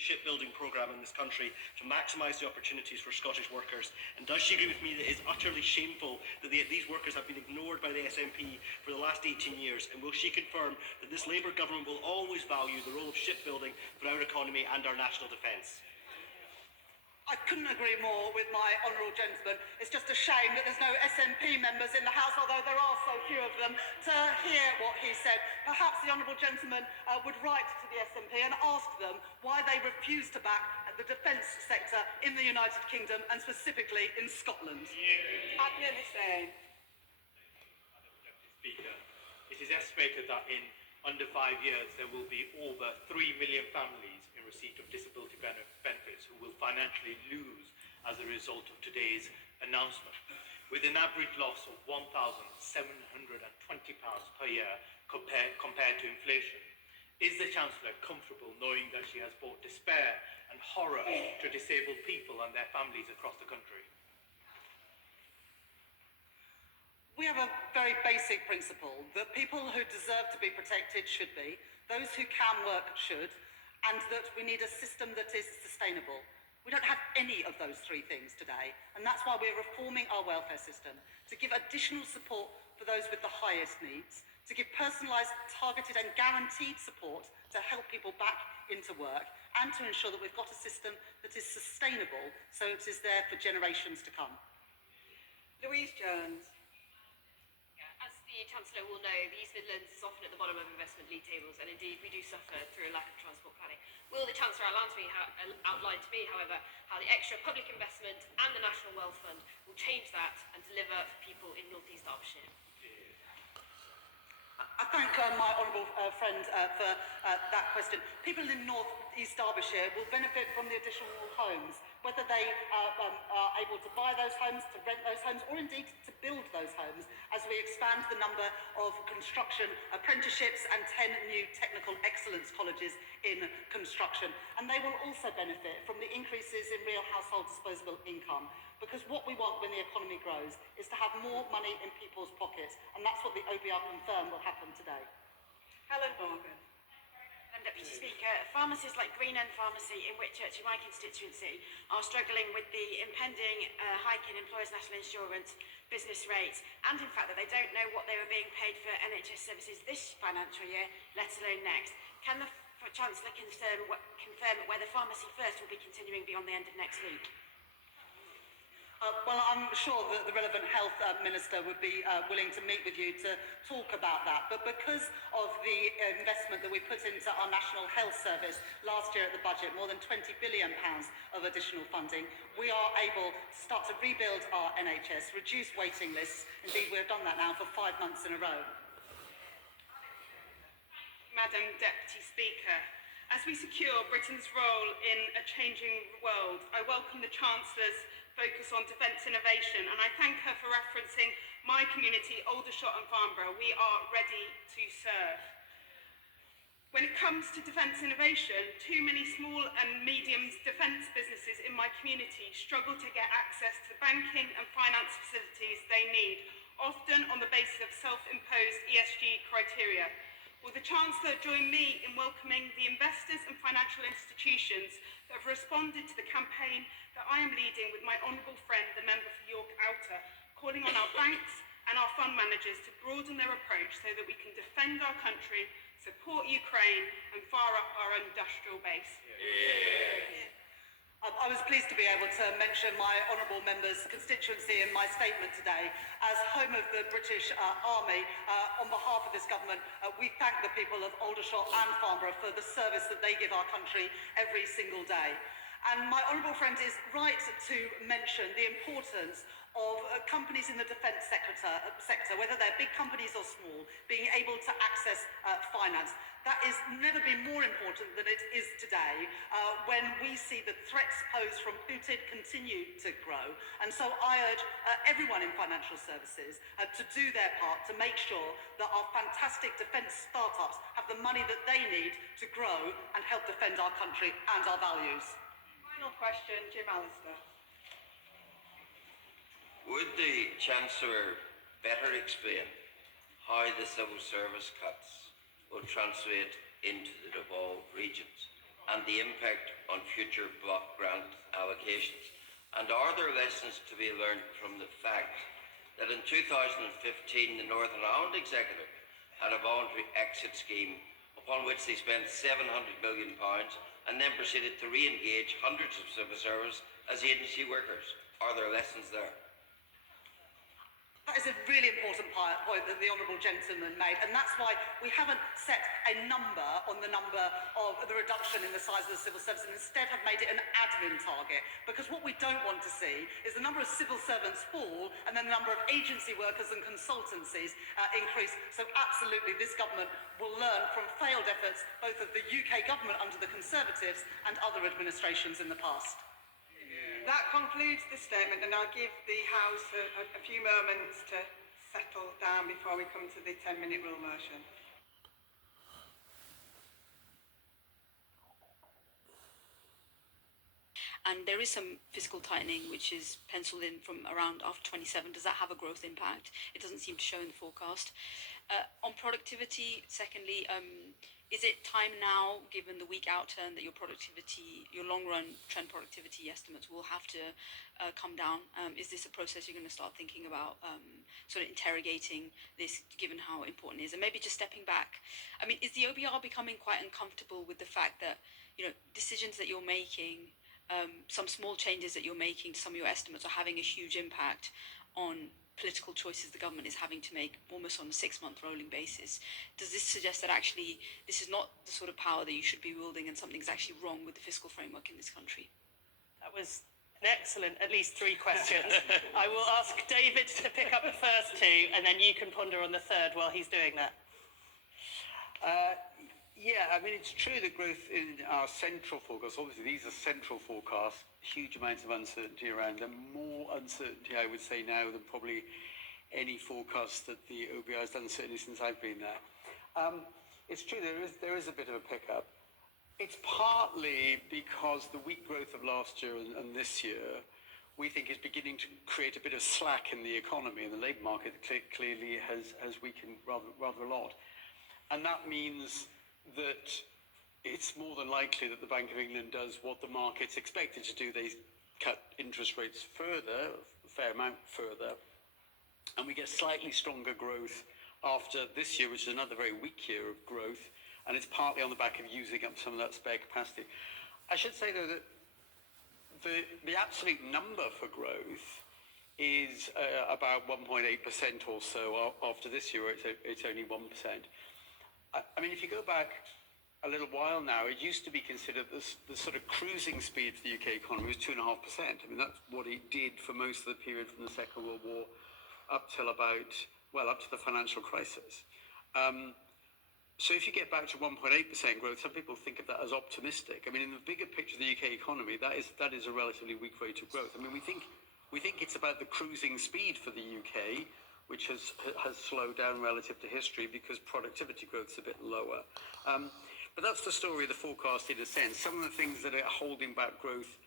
shipbuilding programme in this country to maximise the opportunities for Scottish workers? And does she agree with me that it is utterly shameful that these workers have been ignored by the SNP for the last 18 years? And will she confirm that this Labour government will always value the role of shipbuilding for our economy and our national defence? I couldn't agree more with my honourable gentleman. It's just a shame that there's no SNP members in the House, although there are so few of them, to hear what he said. Perhaps the honourable gentleman would write to the SNP and ask them why they refuse to back the defence sector in the United Kingdom and specifically in Scotland. Madam Speaker, it is estimated that in under 5 years there will be over 3 million families in receipt of disability benefits who will financially lose as a result of today's announcement, with an average loss of £1,720 per year compared to inflation. Is the Chancellor comfortable knowing that she has brought despair and horror to disabled people and their families across the country? We have a very basic principle that people who deserve to be protected should be, those who can work should, and that we need a system that is sustainable. We don't have any of those three things today, and that's why we're reforming our welfare system, to give additional support for those with the highest needs, to give personalised, targeted and guaranteed support to help people back into work, and to ensure that we've got a system that is sustainable so it is there for generations to come. Louise Jones. As the Chancellor will know, the East Midlands is often at the bottom of investment league tables, and indeed we do suffer through a lack of transport planning. Will the Chancellor outline to me, however, how the extra public investment and the National Wealth Fund will change that and deliver for people in North East Derbyshire? I thank my honourable friend for that question. People in North East Derbyshire will benefit from the additional homes, whether they are able to buy those homes, to rent those homes, or indeed to build those homes, as we expand the number of construction apprenticeships and 10 new technical excellence colleges in construction. And they will also benefit from the increases in real household disposable income, because what we want when the economy grows is to have more money in people's pockets, and that's what the OBR confirm will happen today. Helen Morgan. Deputy Speaker, pharmacies like Green End Pharmacy in Whitchurch in my constituency are struggling with the impending hike in employers' national insurance business rates, and in fact that they don't know what they were being paid for NHS services this financial year, let alone next. Can the Chancellor confirm whether Pharmacy First will be continuing beyond the end of next week? Well, I'm sure that the relevant health minister would be willing to meet with you to talk about that. But because of the investment that we put into our National Health Service last year at the budget, more than £20 billion of additional funding, we are able to start to rebuild our NHS, reduce waiting lists. Indeed, we have done that now for 5 months in a row. Madam Deputy Speaker, as we secure Britain's role in a changing world, I welcome the Chancellor's focus on defence innovation, and I thank her for referencing my community, Aldershot and Farnborough. We are ready to serve. When it comes to defence innovation, too many small and medium defence businesses in my community struggle to get access to the banking and finance facilities they need, often on the basis of self-imposed ESG criteria. Will the Chancellor join me in welcoming the investors and financial institutions that have responded to the campaign that I am leading with my honourable friend, the member for York Outer, calling on our banks and our fund managers to broaden their approach so that we can defend our country, support Ukraine and fire up our industrial base? I was pleased to be able to mention my honourable member's constituency in my statement today. As home of the British Army, on behalf of this government, we thank the people of Aldershot and Farnborough for the service that they give our country every single day. And my honourable friend is right to mention the importance of companies in the defence sector, whether they're big companies or small, being able to access finance. That has never been more important than it is today, when we see the threats posed from Putin continue to grow. And so I urge everyone in financial services to do their part to make sure that our fantastic defence startups have the money that they need to grow and help defend our country and our values. Final question, Jim Allister. Would the Chancellor better explain how the civil service cuts will translate into the devolved regions and the impact on future block grant allocations? And are there lessons to be learned from the fact that in 2015 the Northern Ireland Executive had a voluntary exit scheme upon which they spent £700 million and then proceeded to re-engage hundreds of civil servants as agency workers? Are there lessons there? That is a really important point that the honourable gentleman made, and that's why we haven't set a number on the number of the reduction in the size of the civil service and instead have made it an admin target, because what we don't want to see is the number of civil servants fall and then the number of agency workers and consultancies increase. So absolutely this government will learn from failed efforts both of the UK government under the Conservatives and other administrations in the past. That concludes the statement, and I'll give the House a few moments to settle down before we come to the 10-minute rule motion. And there is some fiscal tightening which is penciled in from around after 27. Does that have a growth impact? It doesn't seem to show in the forecast. On productivity, secondly, is it time now, given the weak outturn, that your long-run trend productivity estimates will have to come down? Is this a process you're going to start thinking about, sort of interrogating this, given how important it is? And maybe just stepping back, I mean, is the OBR becoming quite uncomfortable with the fact that, decisions that you're making, some small changes that you're making to some of your estimates are having a huge impact on political choices the government is having to make almost on a 6-month rolling basis? Does this suggest that actually this is not the sort of power that you should be wielding and something's actually wrong with the fiscal framework in this country? That was an excellent, at least 3 questions. I will ask David to pick up the first 2 and then you can ponder on the third while he's doing that. Yeah, I mean, it's true that growth in our central forecasts, obviously these are central forecasts, huge amounts of uncertainty around them, more uncertainty, I would say, now than probably any forecast that the OBR has done, certainly since I've been there. It's true, there is a bit of a pickup. It's partly because the weak growth of last year and this year, we think is beginning to create a bit of slack in the economy, and the labour market clearly has weakened rather a lot. And that means that it's more than likely that the Bank of England does what the market's expected to do. They cut interest rates further, a fair amount further, and we get slightly stronger growth after this year, which is another very weak year of growth, and it's partly on the back of using up some of that spare capacity. I should say, though, that the absolute number for growth is about 1.8% or so after this year, it's only 1%. I mean, if you go back a little while now, it used to be considered the sort of cruising speed for the UK economy was 2.5%. I mean, that's what it did for most of the period from the Second World War up to the financial crisis. So if you get back to 1.8% growth, some people think of that as optimistic. I mean, in the bigger picture of the UK economy, that is a relatively weak rate of growth. I mean, we think it's about the cruising speed for the UK, which has slowed down relative to history because productivity growth is a bit lower. But that's the story of the forecast in a sense. Some of the things that are holding back growth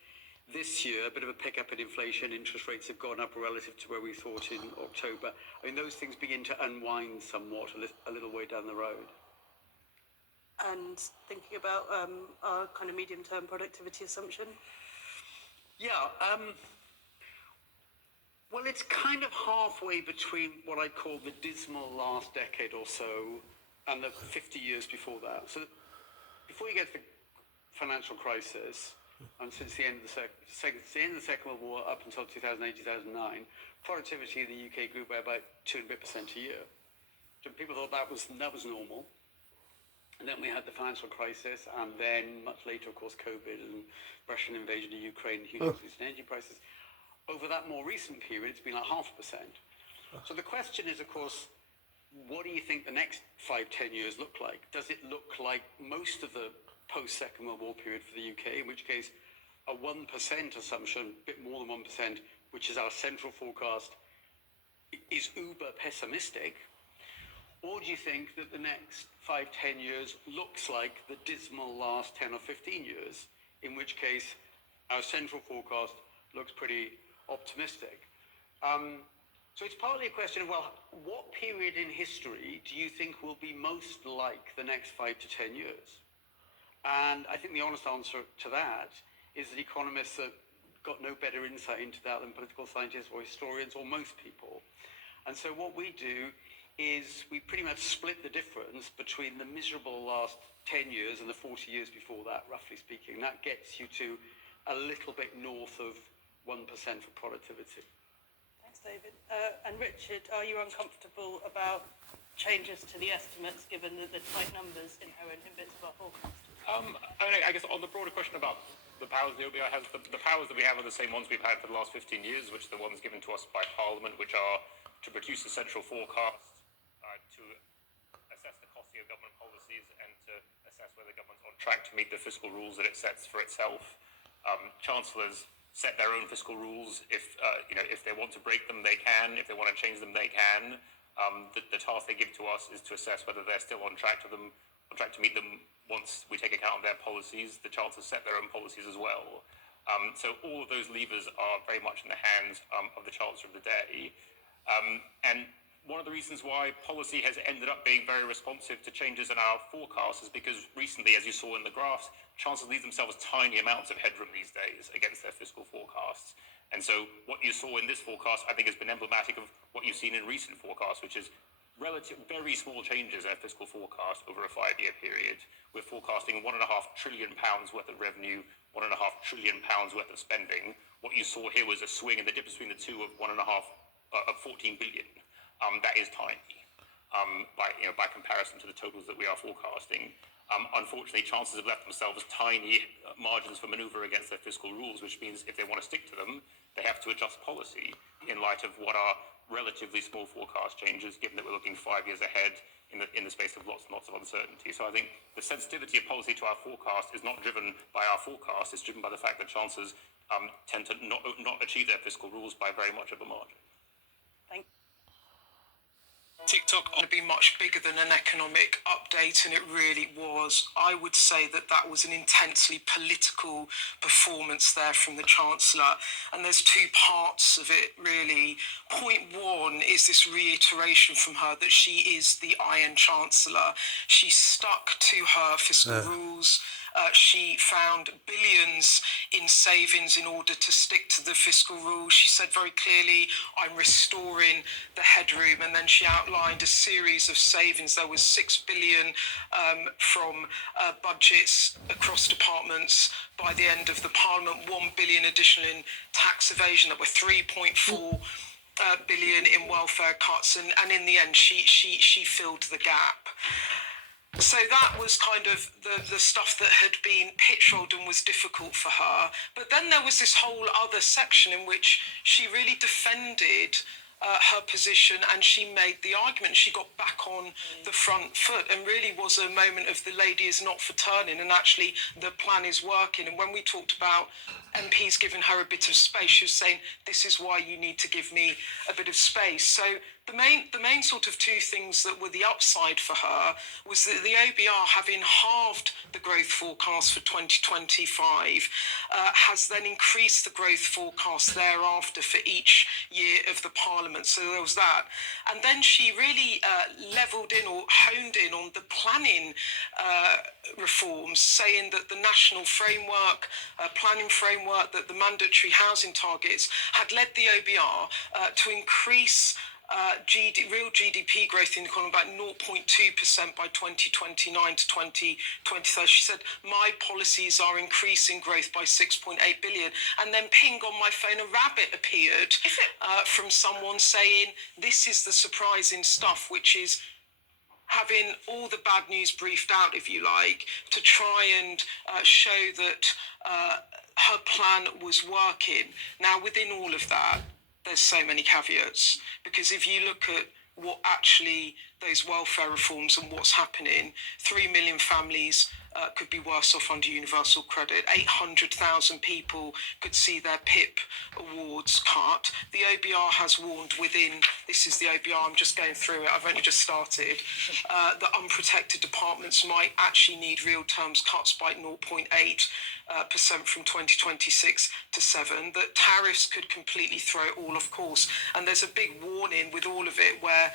this year, a bit of a pickup in inflation, interest rates have gone up relative to where we thought in October. I mean, those things begin to unwind somewhat a little way down the road. And thinking about our kind of medium-term productivity assumption? Yeah, well, it's kind of halfway between what I call the dismal last decade or so and the 50 years before that. So before you get to the financial crisis, and since the end of the Second World War up until 2008, 2009, productivity in the UK grew by about 2% a year. So people thought that was normal. And then we had the financial crisis, and then much later, of course, COVID and Russian invasion of Ukraine, huge increase in energy prices. Over that more recent period, it's been like 0.5%. So the question is, of course, what do you think the next 5-10 years look like? Does it look like most of the post-Second World War period for the UK, in which case a 1% assumption, a bit more than 1%, which is our central forecast, is uber pessimistic? Or do you think that the next 5-10 years looks like the dismal last 10 or 15 years, in which case our central forecast looks pretty optimistic? So it's partly a question of, well, what period in history do you think will be most like the next 5 to 10 years? And I think the honest answer to that is that economists have got no better insight into that than political scientists or historians or most people. And so what we do is we pretty much split the difference between the miserable last 10 years and the 40 years before that, roughly speaking. That gets you to a little bit north of 1% for productivity. Thanks, David. And Richard, are you uncomfortable about changes to the estimates given the tight numbers inherent in bits of our forecast? I guess on the broader question about the powers the OBR has, the powers that we have are the same ones we've had for the last 15 years, which are the ones given to us by Parliament, which are to produce a central forecast, to assess the costing of government policies, and to assess whether the government's on track to meet the fiscal rules that it sets for itself. Chancellors set their own fiscal rules. If they want to break them, they can. If they want to change them, they can. The task they give to us is to assess whether they're still on track to meet them once we take account of their policies. The chancellors set their own policies as well. So all of those levers are very much in the hands of the chancellor of the day. And one of the reasons why policy has ended up being very responsive to changes in our forecasts is because recently, as you saw in the graphs, chancellors leave themselves tiny amounts of headroom these days against their fiscal forecasts. And so what you saw in this forecast, I think, has been emblematic of what you've seen in recent forecasts, which is very small changes in our fiscal forecast over a 5-year period. We're forecasting £1.5 trillion worth of revenue, £1.5 trillion worth of spending. What you saw here was a swing in the difference between the two of 14 billion. That is tiny by comparison to the totals that we are forecasting. Unfortunately, chancellors have left themselves tiny margins for manoeuvre against their fiscal rules, which means if they want to stick to them, they have to adjust policy in light of what are relatively small forecast changes, given that we're looking 5 years ahead in the space of lots and lots of uncertainty. So I think the sensitivity of policy to our forecast is not driven by our forecast, it's driven by the fact that chancellors tend to not achieve their fiscal rules by very much of a margin. Thank you. TikTok ought to be much bigger than an economic update, and it really was. I would say that that was an intensely political performance there from the Chancellor, and there's two parts of it, really. Point one is this reiteration from her that she is the Iron Chancellor. She stuck to her fiscal rules. She found billions in savings in order to stick to the fiscal rules. She said very clearly, I'm restoring the headroom, and then she outlined a series of savings. There was 6 billion from budgets across departments by the end of the Parliament, 1 billion additional in tax evasion. There were 3.4 billion in welfare cuts, and in the end she filled the gap. So that was kind of the stuff that had been pitch-rolled and was difficult for her. But then there was this whole other section in which she really defended her position, and she made the argument. She got back on the front foot and really was a moment of the lady is not for turning, and actually the plan is working. And when we talked about MPs giving her a bit of space, she was saying, this is why you need to give me a bit of space. So the main sort of two things that were the upside for her was that the OBR, having halved the growth forecast for 2025, has then increased the growth forecast thereafter for each year of the Parliament. So there was that. And then she really levelled in or honed in on the planning reforms, saying that the national framework, planning framework, that the mandatory housing targets had led the OBR to increase real GDP growth in the economy about 0.2% by 2029 to 2030. She said, my policies are increasing growth by 6.8 billion. And then ping on my phone, a rabbit appeared from someone saying, this is the surprising stuff, which is having all the bad news briefed out, if you like, to try and show that her plan was working. Now, within all of that, there's so many caveats, because if you look at what actually those welfare reforms and what's happening, 3 million families could be worse off under universal credit. 800,000 people could see their PIP awards cut. The OBR has warned within, this is the OBR, I'm just going through it, I've only just started, that unprotected departments might actually need real terms cuts by 0.8% from 2026 to 7%, that tariffs could completely throw it all off course. And there's a big warning with all of it where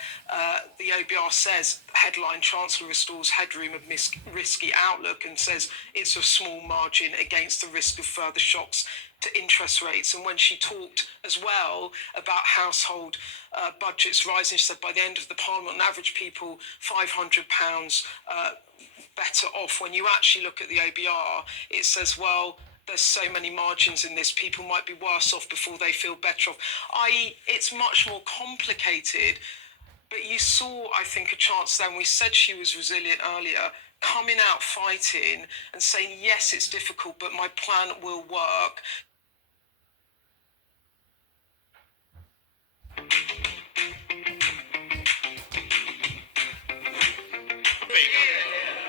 the OBR OBR says, headline, Chancellor restores headroom amidst risky outlook, and says it's a small margin against the risk of further shocks to interest rates. And when she talked as well about household budgets rising, she said by the end of the Parliament, on average, people £500 better off. When you actually look at the OBR, it says, well, there's so many margins in this, people might be worse off before they feel better off. I.e., it's much more complicated. But you saw, I think, a Chancellor, and we said she was resilient earlier, coming out fighting and saying, yes, it's difficult, but my plan will work.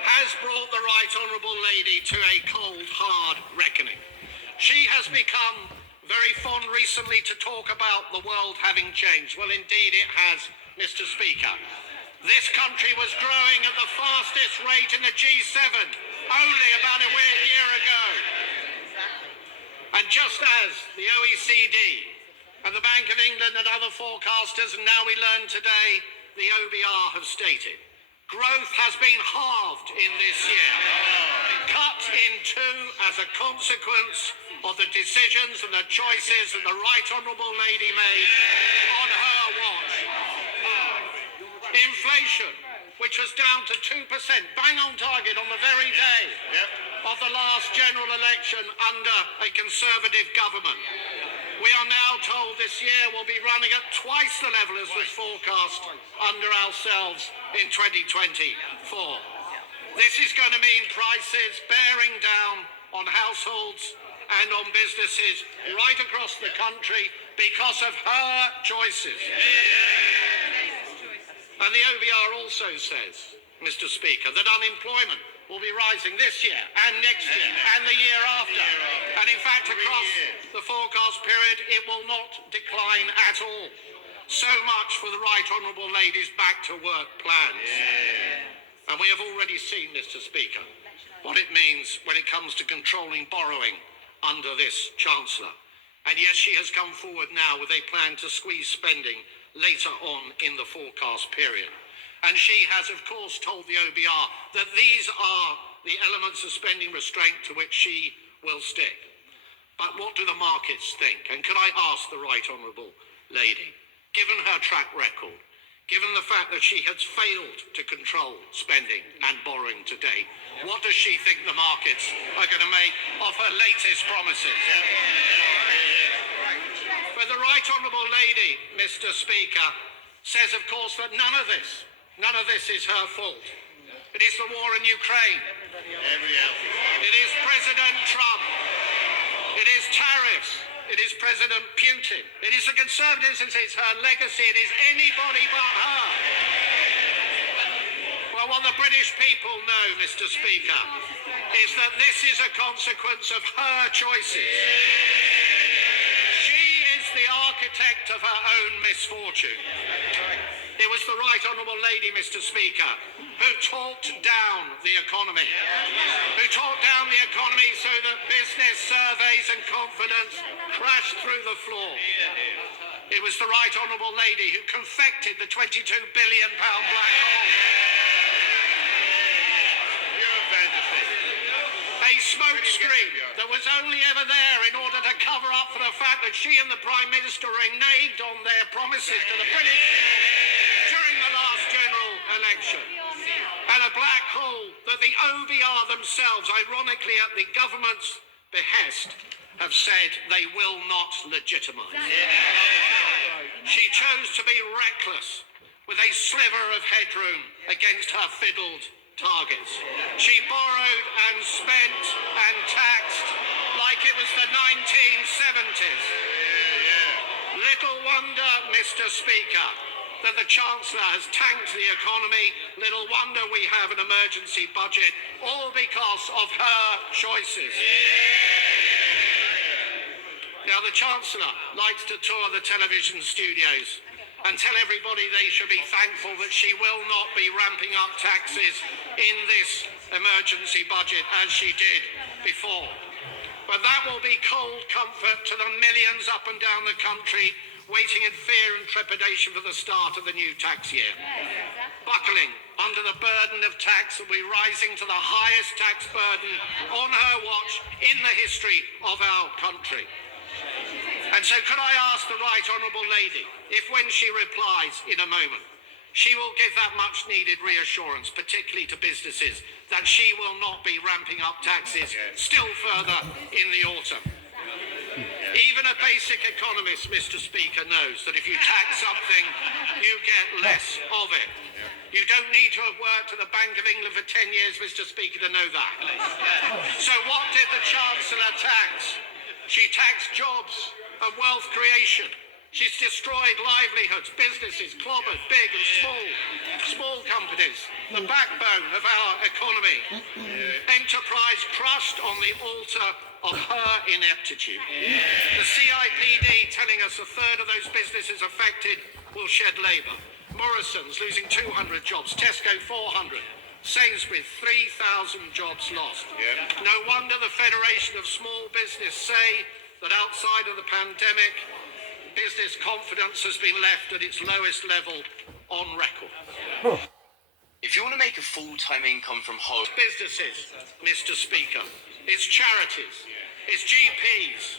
Has brought the Right Honourable Lady to a cold, hard reckoning. She has become very fond recently to talk about the world having changed. Well, indeed it has, Mr Speaker. This country was growing at the fastest rate in the G7 only about a year ago. And just as the OECD and the Bank of England and other forecasters, and now we learn today, the OBR have stated, growth has been halved in this year, cut in two as a consequence of the decisions and the choices that the Right Honourable Lady made on her watch. Inflation, which was down to 2%, bang on target on the very day of the last general election under a Conservative government. We are now told this year will be running at twice the level as was forecast under ourselves in 2024. This is going to mean prices bearing down on households and on businesses right across the country because of her choices. And the OBR also says, Mr Speaker, that unemployment will be rising this year and next year and the year after. And in fact, across the forecast period, it will not decline at all. So much for the Right Honourable Lady's back to work plans. And we have already seen, Mr Speaker, what it means when it comes to controlling borrowing under this Chancellor. And yes, she has come forward now with a plan to squeeze spending later on in the forecast period. And she has, of course, told the OBR that these are the elements of spending restraint to which she will stick. But what do the markets think? And could I ask the Right Honourable Lady, given her track record, given the fact that she has failed to control spending and borrowing to date, what does she think the markets are going to make of her latest promises? But the Right Honourable Lady, Mr Speaker, says, of course, that none of this is her fault. It is the war in Ukraine. It is President Trump. It is tariffs. It is President Putin. It is the Conservatives. It is her legacy. It is anybody but her. Well, what the British people know, Mr Speaker, is that this is a consequence of her choices. She is the architect of her own misfortune. It was the Right Honourable Lady, Mr Speaker, who talked down the economy, so that business surveys and confidence crashed through the floor. It was the Right Honourable Lady who confected the £22 billion black hole. A smokescreen that was only ever there in order to cover up for the fact that she and the Prime Minister reneged on their promises to the British people during the last general election. And a black hole that the OBR themselves, ironically at the government's behest, have said they will not legitimise. She chose to be reckless with a sliver of headroom against her fiddled targets. She borrowed and spent and taxed like it was the 1970s. Little wonder, Mr Speaker, that the Chancellor has tanked the economy. Little wonder we have an emergency budget, all because of her choices. Now, the Chancellor likes to tour the television studios and tell everybody they should be thankful that she will not be ramping up taxes in this emergency budget as she did before. But that will be cold comfort to the millions up and down the country waiting in fear and trepidation for the start of the new tax year. buckling under the burden of tax and we're rising to the highest tax burden on her watch in the history of our country. And so could I ask the Right Honourable Lady if when she replies in a moment, she will give that much needed reassurance, particularly to businesses, that she will not be ramping up taxes still further in the autumn. Even a basic economist, Mr Speaker, knows that if you tax something, you get less of it. You don't need to have worked at the Bank of England for 10 years, Mr Speaker, to know that. So what did the Chancellor tax? She taxed jobs and wealth creation. She's destroyed livelihoods, businesses, clobbered big and small companies, the backbone of our economy. Enterprise crushed on the altar of her ineptitude. The CIPD telling us a third of those businesses affected will shed labour. Morrison's losing 200 jobs, Tesco 400. Sainsbury's, 3,000 jobs lost. No wonder the Federation of Small Business say that outside of the pandemic, business confidence has been left at its lowest level on record. If you want to make a full-time income from home... Businesses, Mr Speaker, it's charities, it's GPs,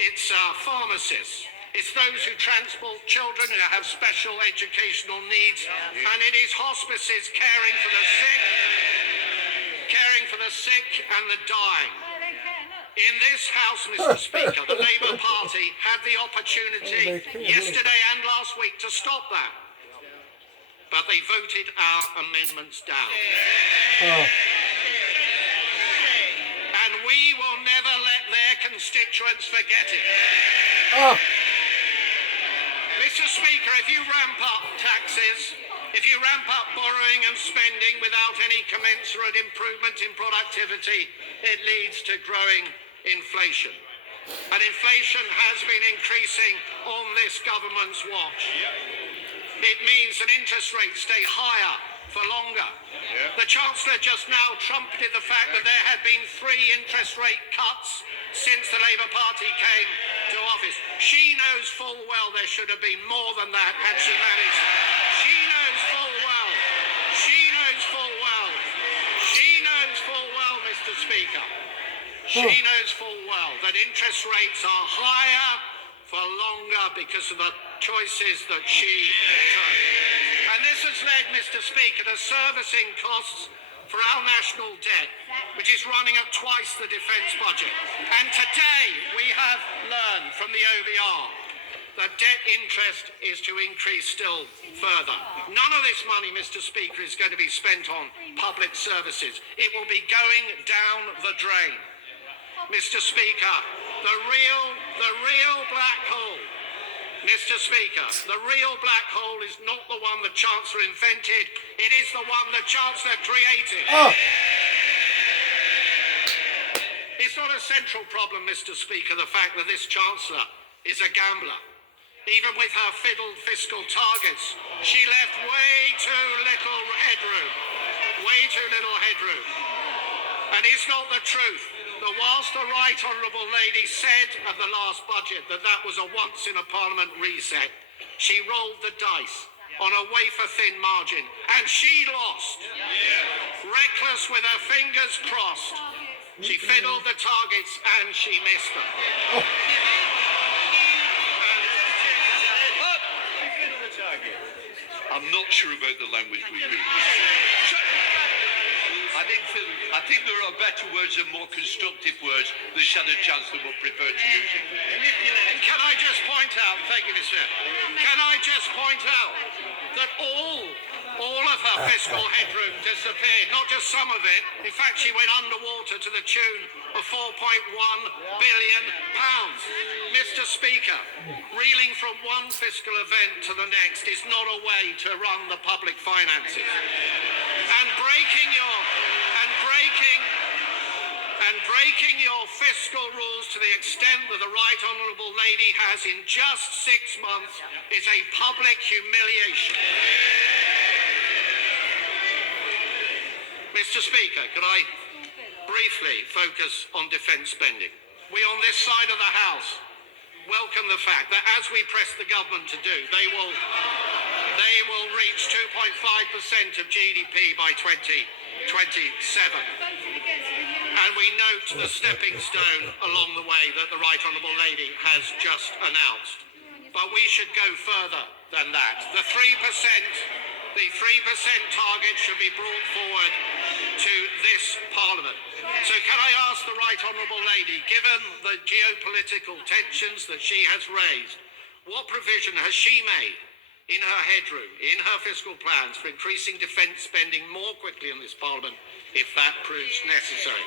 it's pharmacists, it's those who transport children who have special educational needs, and it is hospices caring for the sick and the dying. In this House, Mr Speaker, the Labour Party had the opportunity yesterday and last week to stop that. But they voted our amendments down. And we will never let their constituents forget it. Mr Speaker, if you ramp up taxes, if you ramp up borrowing and spending without any commensurate improvement in productivity, it leads to growing inflation. And inflation has been increasing on this government's watch. It means that interest rates stay higher for longer. The Chancellor just now trumpeted the fact that there had been 3 interest rate cuts since the Labour Party came to office. She knows full well there should have been more than that had she managed. She knows full well. She knows full well. She knows full well, Mr Speaker. She knows full well that interest rates are higher for longer because of the choices that she took. And this has led, Mr Speaker, to servicing costs for our national debt, which is running at twice the defence budget. And today we have learned from the OBR that debt interest is to increase still further. None of this money, Mr Speaker, is going to be spent on public services. It will be going down the drain. Mr Speaker, the real black hole, Mr Speaker, the real black hole is not the one the Chancellor invented, it is the one the Chancellor created. It's not a central problem, Mr Speaker, the fact that this Chancellor is a gambler. Even with her fiddled fiscal targets, she left way too little headroom. Way too little headroom. And it's not the truth that whilst the Right Honourable Lady said at the last budget that that was a once-in-a-Parliament reset, she rolled the dice on a wafer-thin margin, and she lost. Reckless with her fingers crossed. She fiddled the targets and she missed them. I'm not sure about the language we use. I think there are better words and more constructive words the Shadow Chancellor would prefer to use. Can I just point out, thank you, Mr. Can I just point out that all of her fiscal headroom disappeared, not just some of it. In fact, she went underwater to the tune of £4.1 billion. Mr. Speaker, reeling from one fiscal event to the next is not a way to run the public finances. And breaking your fiscal rules to the extent that the Right Honourable Lady has in just 6 months is a public humiliation. Mr. Speaker, could I briefly focus on defence spending? We on this side of the House welcome the fact that as we press the government to do, they will they will reach 2.5% of GDP by 2027. And we note the stepping stone along the way that the Right Honourable Lady has just announced. But we should go further than that. The 3% target should be brought forward to this Parliament. So can I ask the Right Honourable Lady, given the geopolitical tensions that she has raised, what provision has she made in her headroom, in her fiscal plans, for increasing defence spending more quickly in this Parliament if that proves necessary?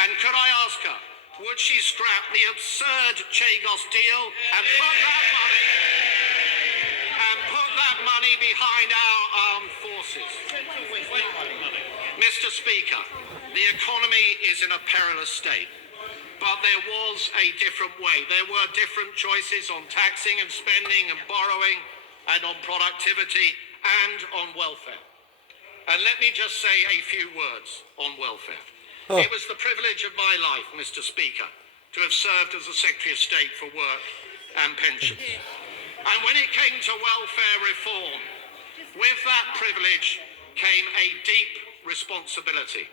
And could I ask her, would she scrap the absurd Chagos deal and put that money behind our armed forces? Mr. Speaker, the economy is in a perilous state, but there was a different way. There were different choices on taxing and spending and borrowing and on productivity and on welfare. And let me just say a few words on welfare. It was the privilege of my life, Mr. Speaker, to have served as the Secretary of State for Work and Pensions. And when it came to welfare reform, with that privilege came a deep responsibility.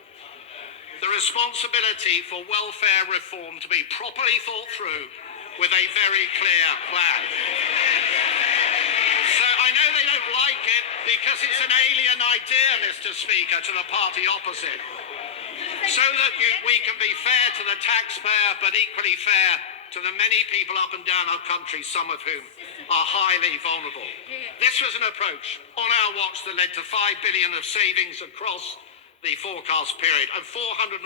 The responsibility for welfare reform to be properly thought through with a very clear plan. So I know they don't like it because it's an alien idea, Mr. Speaker, to the party opposite. So that we can be fair to the taxpayer, but equally fair to the many people up and down our country, some of whom are highly vulnerable. This was an approach on our watch that led to $5 billion of savings across the forecast period and 450,000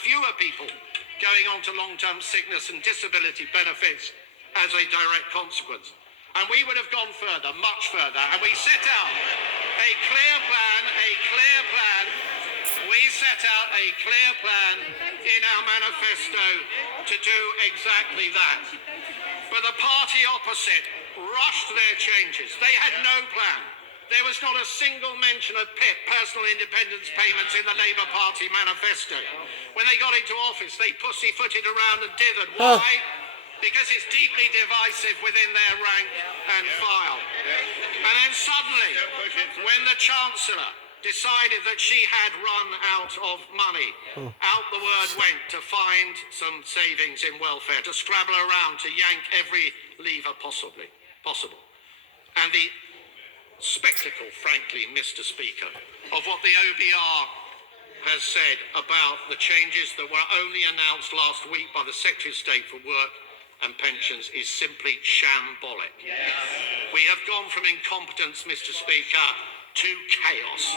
fewer people going on to long-term sickness and disability benefits as a direct consequence. And we would have gone further, much further, and we set out a clear plan. We set out a clear plan in our manifesto to do exactly that. But the party opposite rushed their changes. They had no plan. There was not a single mention of PIP, personal independence payments, in the Labour Party manifesto. When they got into office, they pussyfooted around and dithered. Why? Because it's deeply divisive within their rank and file. And then suddenly, when the Chancellor decided that she had run out of money, out the word went to find some savings in welfare, to scrabble around, to yank every lever possible. And the spectacle, frankly, Mr. Speaker, of what the OBR has said about the changes that were only announced last week by the Secretary of State for Work and Pensions is simply shambolic. Yes. We have gone from incompetence, Mr. Speaker, to chaos.